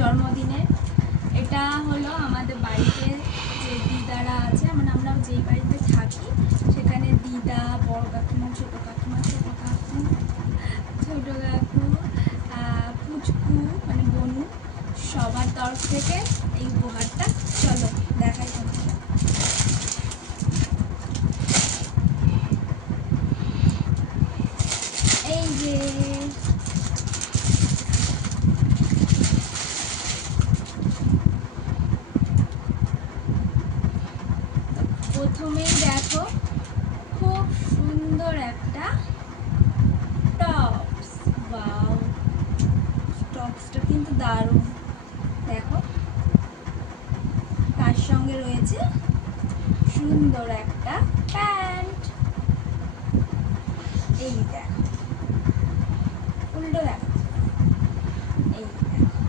জন্মদিনে। এটা হলো আমাদের বাড়িতে যে দিদারা আছে, মানে আমরা যেই বাড়িতে থাকি সেখানে দিদা, বড় কাকিমা, ছোটো কাকিমা, ছোটো কাকু, পুচকু মানে বনু, সবার তরফ থেকে এই উপহারটা। চলো দেখাই তোমাকে। এই যে প্রথমেই দেখো খুব সুন্দর একটা টপস। ওয়াও, টপসটা কিন্তু দারুণ। দেখো তার সঙ্গে রয়েছে সুন্দর একটা প্যান্ট। এই দেখো, উল্টো দেখো, এই দেখো,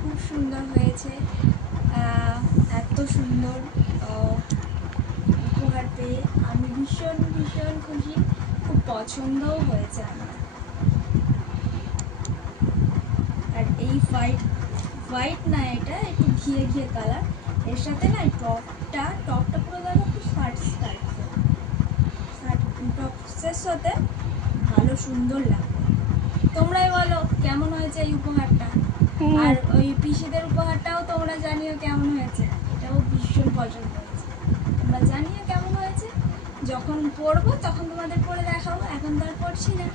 খুব সুন্দর হয়েছে। এত সুন্দর উপহার পেয়ে আমি ভীষণ ভীষণ খুশি, খুব পছন্দও হয়েছে আমার। আর এই হোয়াইট না, এটা একটু ঘিয়ে ঘিয়ে কালার, এর সাথে না টপটা পুরো দেখো খুব টপসের সাথে ভালো সুন্দর লাগবে। তোমরাই বলো কেমন হয়েছে এই উপহারটা। আর ওই পিসিদের উপহারটাও তোমরা জানিও কেমন হয়েছে, এটাও ভীষণ পছন্দ হয়েছে। তোমরা জানিও কেমন হয়েছে, যখন পরবো তখন তোমাদের পরে দেখাবো, এখন তো আর পড়ছি না।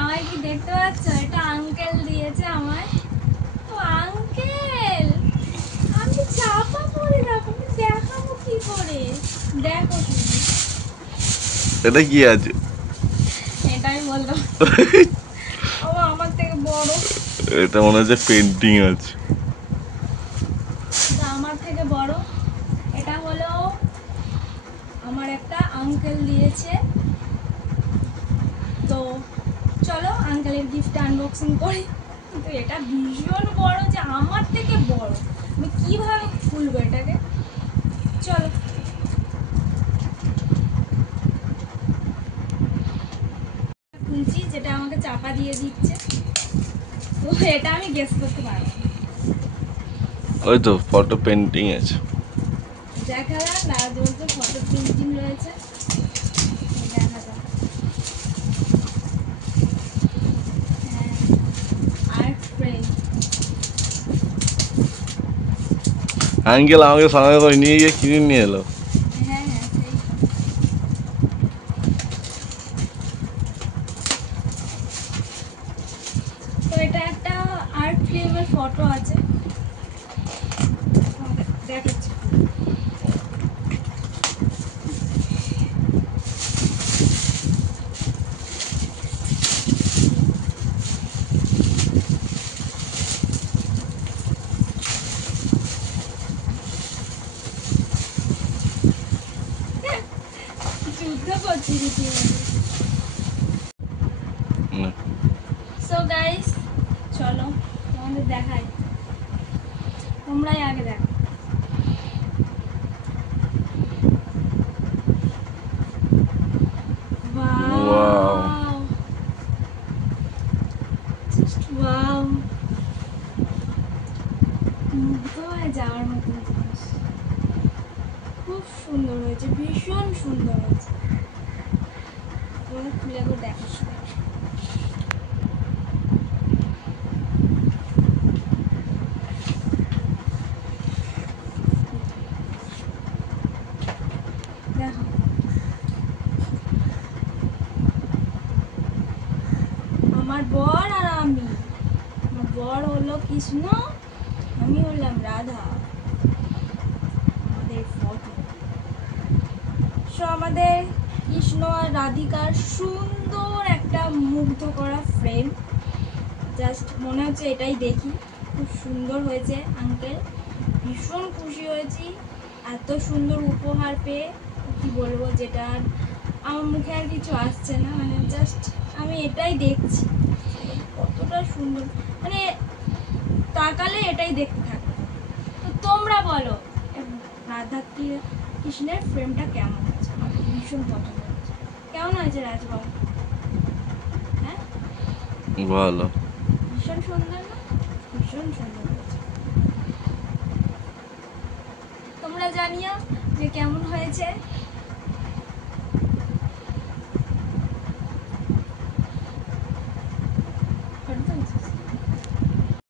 আমায় কি দেখতে পাচ্ছ, এটা আঙ্কেল দিয়েছে আমায়। তো আঙ্কেল, আমি চাপা পরে রাখো, আমি দেখাবো কি করে, দেখো তুমি। এটা কি আছে? এটাই বললাম, ও আমার থেকে বড়। এটা মনে হচ্ছে পেন্টিং আছে। এটা আমার থেকে বড়। এটা হলো আমার একটা আঙ্কেল দিয়েছে। তো চলো আঙ্কেলের গিফট আনবক্সিং করি। কিন্তু এটা ভীষণ বড়, যে আমার থেকে বড়, আমি কিভাবে খুলবো এটাকে। চলো খুলছি, যেটা আমাকে চাপা দিয়ে দিচ্ছে। তো এটা আমি গেস করতে পারবো না। ওই তো ফটো পেন্টিং আছে। দেখা যাক, না বলতে ফটো প্রিন্টিং রয়েছে, দেখা যাক। হ্যাঁ, আর্ট ফ্রেম। আঙ্কেল আমাকে সঙ্গে করে নিয়ে গিয়ে কিনে নিয়ে এলো। হ্যাঁ হ্যাঁ, সেই তো এটা একটা আর্ট ফ্রেমের ফটো আছে, দেখাচ্ছি। যুদ্ধ করছি রীতিমতো। সো গাইস, চলো তোমাদের দেখাই, তোমরাই আগে দেখো। ওয়াও, জাস্ট ওয়াও, মুগ্ধ হয়ে যাওয়ার মতো জিনিস। খুব সুন্দর হয়েছে, ভীষণ সুন্দর হয়েছে। তোমাদের খুলে করে দেখো। দেখো, আমার বর আর আমি। আমার বর হলো কৃষ্ণ, আমি হলাম রাধা। আমাদের ফটো, আমাদের কৃষ্ণ আর রাধিকার সুন্দর একটা মুগ্ধ করা ফ্রেম। জাস্ট মনে হচ্ছে এটাই দেখি। খুব সুন্দর হয়েছে আঙ্কেল, ভীষণ খুশি হয়েছি এত সুন্দর উপহার পেয়ে। কি বলবো, যেটা আমার মুখে আর কিছু আসছে না, মানে জাস্ট আমি এটাই দেখছি, কতটা সুন্দর, মানে তাকালে এটাই দেখতে থাকবে। তো তোমরা বলো রাধা কৃষ্ণের ফ্রেমটা কেমন হয়েছে? আমার ভীষণ পছন্দ হয়েছে। কেমন হয়েছে রাজবাবু? হ্যাঁ, ভালো। ভীষণ সুন্দর না? ভীষণ সুন্দর হয়েছে। তোমরা জানিও যে কেমন হয়েছে।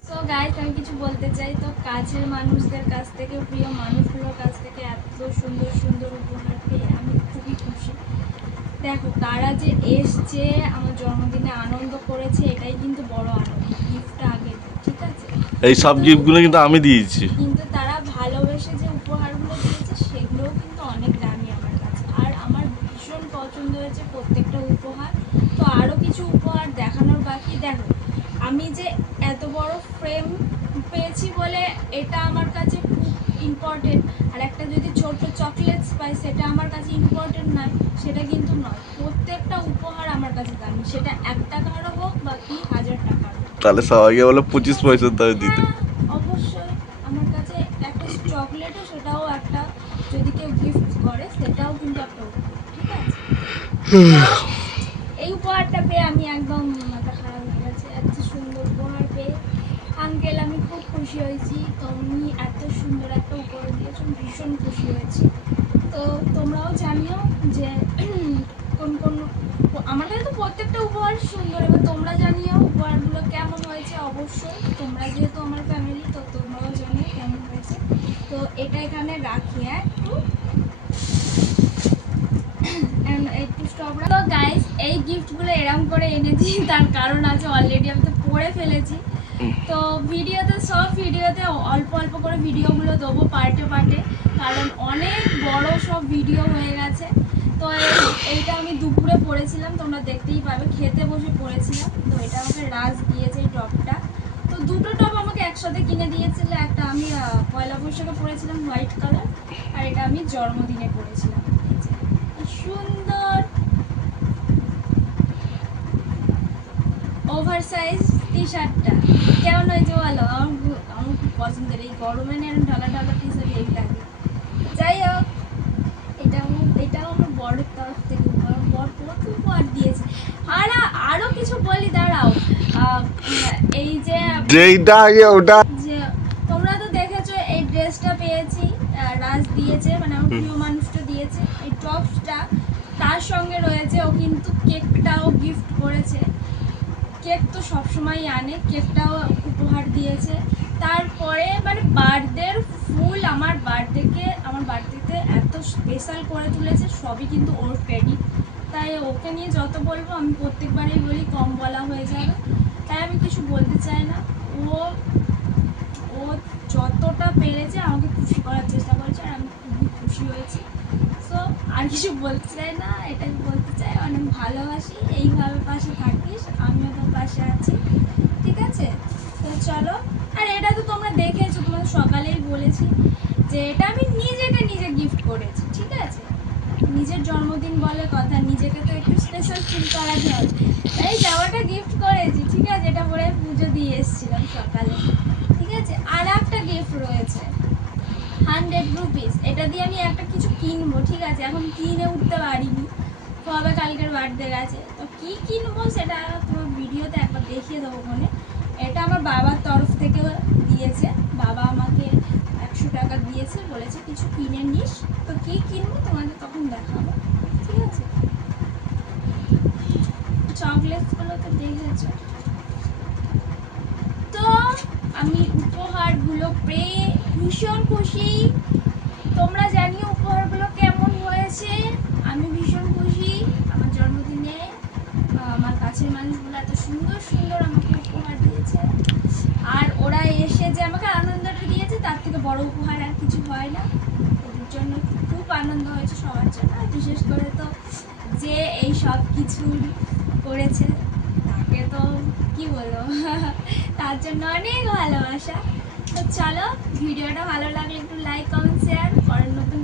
সো গাইস, আমি কিছু বলতে চাই। তো কাছের মানুষদের কাছ থেকে, প্রিয় মানুষগুলোর কাছ থেকে এত সুন্দর সুন্দর উপহার পেয়ে আমি খুবই খুশি। দেখো, তারা যে এসছে আমার জন্মদিনে আনন্দ করেছে, এটাই কিন্তু বড় আনন্দ। গিফটটা আগে, ঠিক আছে? এই সব গিফটগুলো কিন্তু আমি দিয়েছি। কিন্তু তারা ভালোবেসে যে উপহারগুলো দিয়েছে সেগুলোও কিন্তু অনেক দামি আমার কাছে। আর আমার ভীষণ পছন্দ হয়েছে প্রত্যেকটা উপহার। তো আরও কিছু উপহার দেখানোর বাকি। দেখো, আমি যে এত বড় ফ্রেম পেয়েছি বলে এটা আমার কাছে খুব ইম্পর্টেন্ট, আর একটা যদি ছোট চকলেটস পাই সেটা আমার কাছে ইম্পর্টেন্ট নয়, সেটা কিন্তু নয়। প্রত্যেকটা উপহার আমার কাছে দামি, সেটা 1 টাকারও হোক বা কি 1000 টাকার হোক। তাহলে সবাইকে বলে 25 পয়সার দামে দিতে। হ্যাঁ, অবশ্যই আমার কাছে একটা চকলেটও, সেটাও একটা, যদি কেউ গিফট করে সেটাও কিন্তু একটা উপহার, ঠিক আছে? এই উপহারটা পেয়ে আমি একদম মাথা খারাপ হয়ে গেছে। এত সুন্দর উপহার পেয়ে আঙ্কেল আমি খুব খুশি হয়েছি। তুমি এত সুন্দর একটা উপহার দিয়েছো, আমি ভীষণ খুশি হয়েছি। তো তোমরাও জানিও যে কোন কোন, আমার কাছে তো প্রত্যেকটা উপহার সুন্দর। এবার তোমরা জানিও উপহারগুলো কেমন হয়েছে। অবশ্যই তোমরা যেহেতু আমার ফ্যামিলি, তো তোমরাও জানিও কেমন হয়েছে। তো এটা এখানে রাখি, একটু স্টপ। তো গাইস, এই গিফটগুলো এরম করে এনেছি, তার কারণ আছে, অলরেডি আমি তো পড়ে ফেলেছি। তো ভিডিওতে, সব ভিডিওতে অল্প অল্প করে ভিডিওগুলো দেবো পার্টে পার্টে, কারণ অনেক বড় সব ভিডিও হয়ে গেছে। তো এইটা আমি দুপুরে পড়েছিলাম, তোমরা দেখতেই পাবে, খেতে বসে পড়েছিলাম। তো এটা আমাকে রাজ দিয়েছে এই টপটা। তো দুটো টপ আমাকে একসাথে কিনে দিয়েছিল। একটা আমি পয়লা বৈশাখে পড়েছিলাম হোয়াইট কালার, আর এটা আমি জন্মদিনে পড়েছিলাম। সুন্দর ওভার সাইজ টি শার্টটা কেমন হয়েছে বলো? আমার খুব পছন্দের। এই গরমে না ঢালা ঢালা টি শার্ট এই লাগে। যাই হোক, এটাও আমার বড়ের তরফ থেকে বড় উপহার দিয়েছে। আর আরো কিছু বলি, দাঁড়াও। এই যে তোমরা তো দেখেছো, এই ড্রেসটা পেয়েছি, রাজ দিয়েছে, মানে আমার প্রিয় মানুষটা দিয়েছে। এই টপসটা তার সঙ্গে রয়েছে, ও কিন্তু কেকটাও গিফট করেছে। কেক তো সবসময় আনে, কেকটাও উপহার দিয়েছে। তারপরে মানে বার্থডের ফুল, আমার বার্থডেতে এত স্পেশাল করে তুলেছে, সবই কিন্তু ওর ক্রেডিট। তাই ওকে নিয়ে যত বলবো, আমি প্রত্যেকবারই বলি কম বলা হয়ে যাবে, তাই আমি কিছু বলতে চাই না। ও যতটা পেরেছে আমাকে খুশি করার চেষ্টা করেছে, আর আমি খুবই খুশি হয়েছি। সো আর কিছু বলতে চাই না, এটাই বলতে চাই অনেক ভালোবাসি। এইভাবে পাশে থাকিস, আমিও তোর পাশে আছি, ঠিক আছে? তো চলো। আর এটা তো তোমরা দেখেছো, তোমাদের সকালেই বলেছি যে এটা আমি নিজে গিফট করেছি, ঠিক আছে? নিজের জন্মদিন বলে কথা, নিজেকে তো একটু স্পেশাল ফিল করাতে হবে, তাই জামাটা গিফট করেছি, ঠিক আছে? এটা পরে পুজো দিয়ে এসেছিলাম সকালে, ঠিক আছে? আর একটা গিফট রয়েছে 100 রুপিস। এটা দিয়ে আমি একটা কিছু কিনবো, ঠিক আছে? এখন কিনে উঠতে পারিনি, কবে কালকের বার্থডে গেছে। তো কি কিনবো সেটা তোমার ভিডিওতে একবার দেখিয়ে দেবো ফোনে। এটা আমার বাবার তরফ থেকে দিয়েছে, বাবা আমাকে 100 টাকা দিয়েছে, বলেছে কিছু কিনে নিস। তো কি কিনবো তোমাদের তখন দেখাবো, ঠিক আছে? চকলেটসগুলো তো দেখেছো। তো আমি উপহারগুলো পেয়ে ভীষণ খুশি। তোমরা জানিও উপহারগুলো কেমন হয়েছে। আমি ভীষণ খুশি। আমার জন্মদিনে আমার কাছের মানুষগুলো এত সুন্দর সুন্দর আমাকে উপহার দিয়েছে, আর ওরা এসে যে আমাকে আনন্দটা দিয়েছে, তার থেকে বড় উপহার আর কিছু হয় না। ওদের জন্য খুব আনন্দ হয়েছে সবার জন্য, বিশেষ করে তো যে এই সব কিছু করেছে তাকে তো কি বলবো, তার জন্য অনেক ভালোবাসা। তো চলো, ভিডিওটা ভালো লাগলে একটু লাইক, কমেন্ট, শেয়ার। পরের নতুন